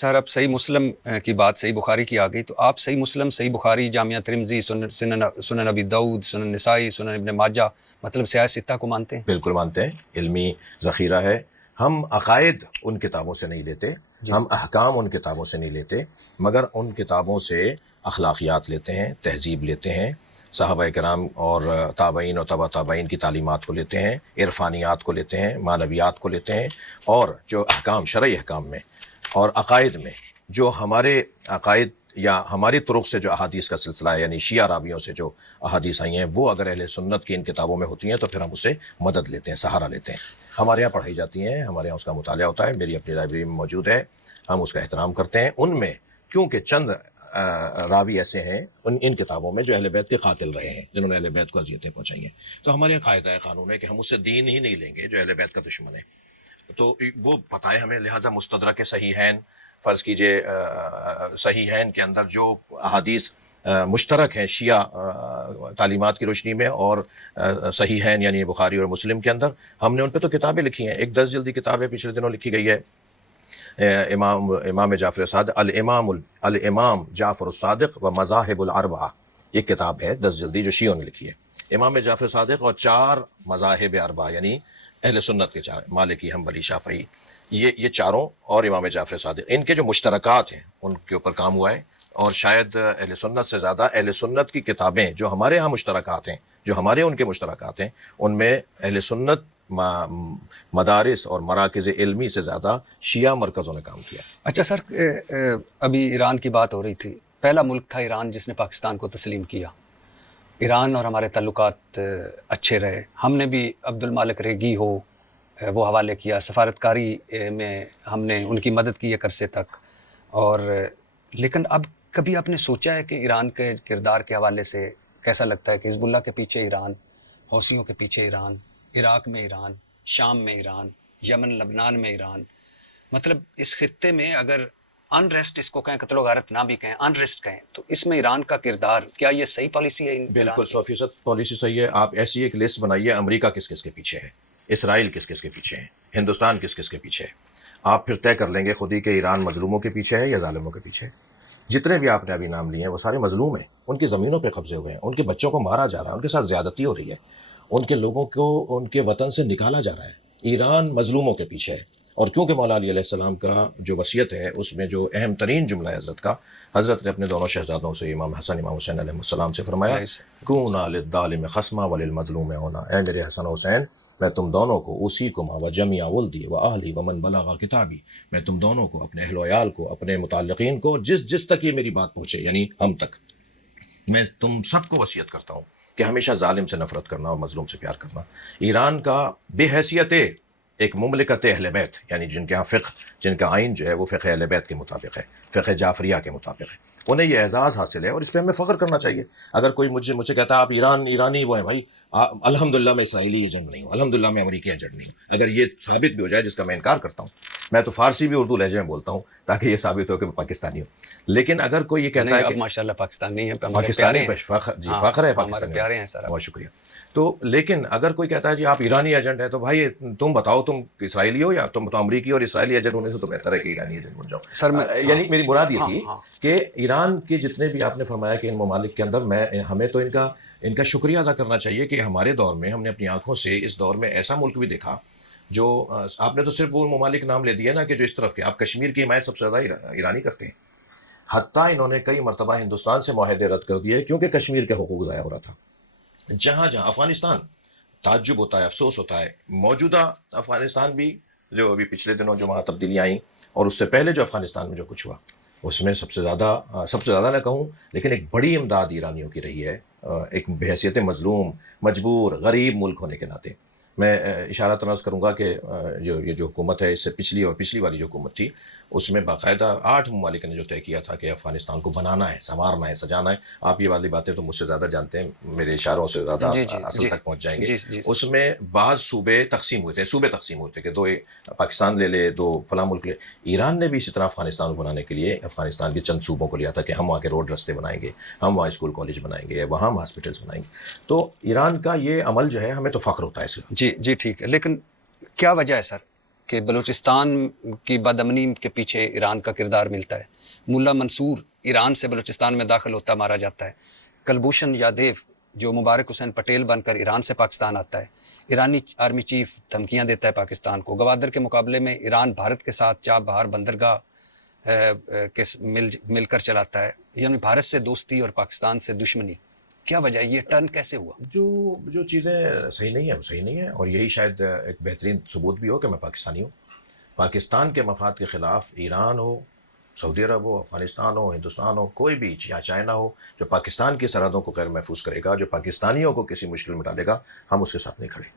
سر اب صحیح مسلم کی بات صحیح بخاری کی آ گئی، تو آپ صحیح مسلم، صحیح بخاری، جامعہ ترمذی، سنن ابی داؤد، سنن نسائی، سنن ابن ماجہ، مطلب سیاہ ستہ کو مانتے ہیں؟ بالکل مانتے ہیں، علمی ذخیرہ ہے. ہم عقائد ان کتابوں سے نہیں لیتے، ہم احکام ان کتابوں سے نہیں لیتے، مگر ان کتابوں سے اخلاقیات لیتے ہیں، تہذیب لیتے ہیں، صحابہ کرام اور تابعین اور تبع تابعین کی تعلیمات کو لیتے ہیں، عرفانیات کو لیتے ہیں، معنویات کو لیتے ہیں، اور جو احکام شرعی احکام میں اور عقائد میں جو ہمارے عقائد یا ہماری طرق سے جو احادیث کا سلسلہ ہے، یعنی شیعہ راویوں سے جو احادیث آئی ہیں، وہ اگر اہل سنت کی ان کتابوں میں ہوتی ہیں تو پھر ہم اسے مدد لیتے ہیں، سہارا لیتے ہیں. ہمارے یہاں پڑھائی جاتی ہیں، ہمارے یہاں اس کا مطالعہ ہوتا ہے، میری اپنی لائبریری میں موجود ہے، ہم اس کا احترام کرتے ہیں. ان میں کیونکہ چند راوی ایسے ہیں ان کتابوں میں جو اہل بیت کے قاتل رہے ہیں، جنہوں نے اہل بیت کو اذیتیں پہنچائی ہیں، تو ہمارے یہاں قاعدہ قانون ہے کہ ہم اس سے دین ہی نہیں لیں گے جو اہل بیت کا دشمن ہے. تو وہ پتہ ہے ہمیں، لہٰذا مستدرک صحیحین فرض کیجئے، صحیحین کے اندر جو احادیث مشترک ہیں شیعہ تعلیمات کی روشنی میں اور صحیحین یعنی بخاری اور مسلم کے اندر، ہم نے ان پہ تو کتابیں لکھی ہیں. ایک 10 جلدی کتاب ہے، پچھلے دنوں لکھی گئی ہے، امام جعفر صادق، الامام جعفر الصادق و مذاہب الاربعہ، یہ کتاب ہے 10 جلدی جو شیعوں نے لکھی ہے. امام جعفر صادق اور 4 مذاہب اربعہ یعنی اہل سنت کے 4، مالکی، حنبلی، شافعی، یہ چاروں اور امام جعفر صادق، ان کے جو مشترکات ہیں ان کے اوپر کام ہوا ہے. اور شاید اہل سنت سے زیادہ اہل سنت کی کتابیں جو ہمارے ہاں مشترکات ہیں، جو ہمارے ان کے مشترکات ہیں، ان میں اہل سنت مدارس اور مراکز علمی سے زیادہ شیعہ مرکزوں نے کام کیا. اچھا سر، ابھی ایران کی بات ہو رہی تھی، پہلا ملک تھا ایران جس نے پاکستان کو تسلیم کیا. ایران اور ہمارے تعلقات اچھے رہے، ہم نے بھی عبد المالک ریگی ہو وہ حوالے کیا، سفارتکاری میں ہم نے ان کی مدد کی ایک عرصے تک. اور لیکن اب کبھی آپ نے سوچا ہے کہ ایران کے کردار کے حوالے سے کیسا لگتا ہے کہ حزب اللہ کے پیچھے ایران، حوثیوں کے پیچھے ایران، عراق میں ایران، شام میں ایران، یمن لبنان میں ایران، مطلب اس خطے میں اگر انریسٹ اس کو کہیں، قتل و غارت نہ بھی کہیں، انریسٹ کہیں، تو اس میں ایران کا کردار کیا یہ صحیح پالیسی ہے؟ بالکل 100% پالیسی صحیح ہے. آپ ایسی ایک لسٹ بنائیے، امریکہ کس کس کے پیچھے ہے، اسرائیل کس کس کے پیچھے ہے، ہندوستان کس کس کے پیچھے ہے. آپ پھر طے کر لیں گے خود ہی کہ ایران مظلوموں کے پیچھے ہے یا ظالموں کے پیچھے ہے. جتنے بھی آپ نے ابھی نام لیے ہیں وہ سارے مظلوم ہیں، ان کی زمینوں پہ قبضے ہوئے ہیں، ان کے بچوں کو مارا جا رہا ہے، ان کے ساتھ زیادتی ہو رہی ہے، ان کے لوگوں کو ان کے وطن سے نکالا جا رہا ہے. ایران مظلوموں کے پیچھے ہے. اور کیونکہ مولا علی علیہ السلام کا جو وصیت ہے اس میں جو اہم ترین جملہ ہے حضرت کا، حضرت نے اپنے دونوں شہزادوں سے، امام حسن امام حسین علیہ السلام سے فرمایا، کُونَا لِلظَّالِمِ خَصْمًا وَلِلْمَظْلُومِ عَوْنًا، اے میرے حسن و حسین، میں تم دونوں کو اوصیکما وجمیع ولدی وآہلی ومن بلغ کتابی، میں تم دونوں کو، اپنے اہل و عیال کو، اپنے متعلقین کو، جس تک یہ میری بات پہنچے یعنی ہم تک، میں تم سب کو وصیت کرتا ہوں کہ ہمیشہ ظالم سے نفرت کرنا اور مظلوم سے پیار کرنا. ایران کا بے حیثیت ایک مملکت اہل بیت، یعنی جن کے ہاں فقہ، جن کا آئین جو ہے وہ فقہ اہل بیت کے مطابق ہے، فقہ جعفریہ کے مطابق ہے، انہیں یہ اعزاز حاصل ہے اور اس پہ ہمیں فخر کرنا چاہیے. اگر کوئی مجھے کہتا ہے آپ ایرانی وہ ہیں، بھائی الحمدللہ میں اسرائیلی ایجنٹ نہیں ہوں، الحمدللہ میں امریکی ایجنٹ نہیں ہوں. اگر یہ ثابت بھی ہو جائے، جس کا میں انکار کرتا ہوں، میں تو فارسی بھی اردو لہجے میں بولتا ہوں تاکہ یہ ثابت ہو کہ میں پاکستانی ہوں. لیکن اگر کوئی یہ کہتا ہے کہ ماشاءاللہ پاکستانی ہیں، پاکستانی فخر، جی فخر ہے پاکستانی، پیارے ہیں سر، بہت شکریہ. تو لیکن اگر کوئی کہتا ہے جی آپ ایرانی ایجنٹ ہیں، تو بھائی تم بتاؤ تم اسرائیلی ہو یا تم تو امریکی اور اسرائیلی ایجنٹ ہونے سے تو بہتر ہے کہ ایرانی ایجنٹ بن جاؤ. سر یعنی میری مراد یہ تھی کہ ایران کے جتنے بھی آپ نے فرمایا کہ ان ممالک کے اندر ہمیں تو ان کا شکریہ ادا کرنا چاہیے کہ ہمارے دور میں ہم نے اپنی آنکھوں سے اس دور میں ایسا ملک بھی دیکھا جو آپ نے تو صرف وہ ممالک نام لے دیا نا کہ جو اس طرف کے، آپ کشمیر کی حمایت سب سے زیادہ ایرانی کرتے ہیں. حتیٰ انہوں نے کئی مرتبہ ہندوستان سے معاہدے رد کر دیے کیونکہ کشمیر کے حقوق ضائع ہو رہا تھا. جہاں افغانستان، تعجب ہوتا ہے، افسوس ہوتا ہے، موجودہ افغانستان بھی جو ابھی پچھلے دنوں جو وہاں تبدیلیاں آئیں اور اس سے پہلے جو افغانستان میں جو کچھ ہوا، اس میں سب سے زیادہ نہ کہوں لیکن ایک بڑی امداد ایرانیوں کی رہی ہے، ایک بحیثیت مظلوم، مجبور، غریب ملک ہونے کے ناطے. میں اشارہ تناز کروں گا کہ یہ جو حکومت ہے، اس سے پچھلی والی جو حکومت تھی، اس میں باقاعدہ 8 ممالک نے جو طے کیا تھا کہ افغانستان کو بنانا ہے، سنوارنا ہے، سجانا ہے. آپ یہ والی باتیں تو مجھ سے زیادہ جانتے ہیں، میرے اشاروں سے زیادہ اصل تک پہنچ جائیں گے. اس میں بعض صوبے تقسیم ہوئے تھے کہ 2 پاکستان لے لے، 2 فلاں ملک لے. ایران نے بھی اسی طرح افغانستان کو بنانے کے لیے افغانستان کے چند صوبوں کو لیا تھا کہ ہم وہاں کے روڈ رستے بنائیں گے، ہم وہاں اسکول کالج بنائیں گے، وہاں ہم ہاسپٹلس بنائیں گے. تو ایران کا یہ عمل جو ہے ہمیں تو فخر ہوتا ہے اس کا. جی ٹھیک ہے، لیکن کیا وجہ ہے سر کہ بلوچستان کی بدامنی کے پیچھے ایران کا کردار ملتا ہے. ملا منصور ایران سے بلوچستان میں داخل ہوتا مارا جاتا ہے. کلبھوشن یادیو جو مبارک حسین پٹیل بن کر ایران سے پاکستان آتا ہے. ایرانی آرمی چیف دھمکیاں دیتا ہے پاکستان کو. گوادر کے مقابلے میں ایران بھارت کے ساتھ چاب بہار بندرگاہ کے مل کر چلاتا ہے. یعنی بھارت سے دوستی اور پاکستان سے دشمنی. کیا وجہ ہے؟ یہ ٹرن کیسے ہوا؟ جو چیزیں صحیح نہیں ہیں وہ صحیح نہیں ہیں، اور یہی شاید ایک بہترین ثبوت بھی ہو کہ میں پاکستانی ہوں. پاکستان کے مفاد کے خلاف ایران ہو، سعودی عرب ہو، افغانستان ہو، ہندوستان ہو، کوئی بھی یا چائنا ہو، جو پاکستان کی سرحدوں کو غیر محفوظ کرے گا، جو پاکستانیوں کو کسی مشکل میں ڈالے گا، ہم اس کے ساتھ نہیں کھڑے.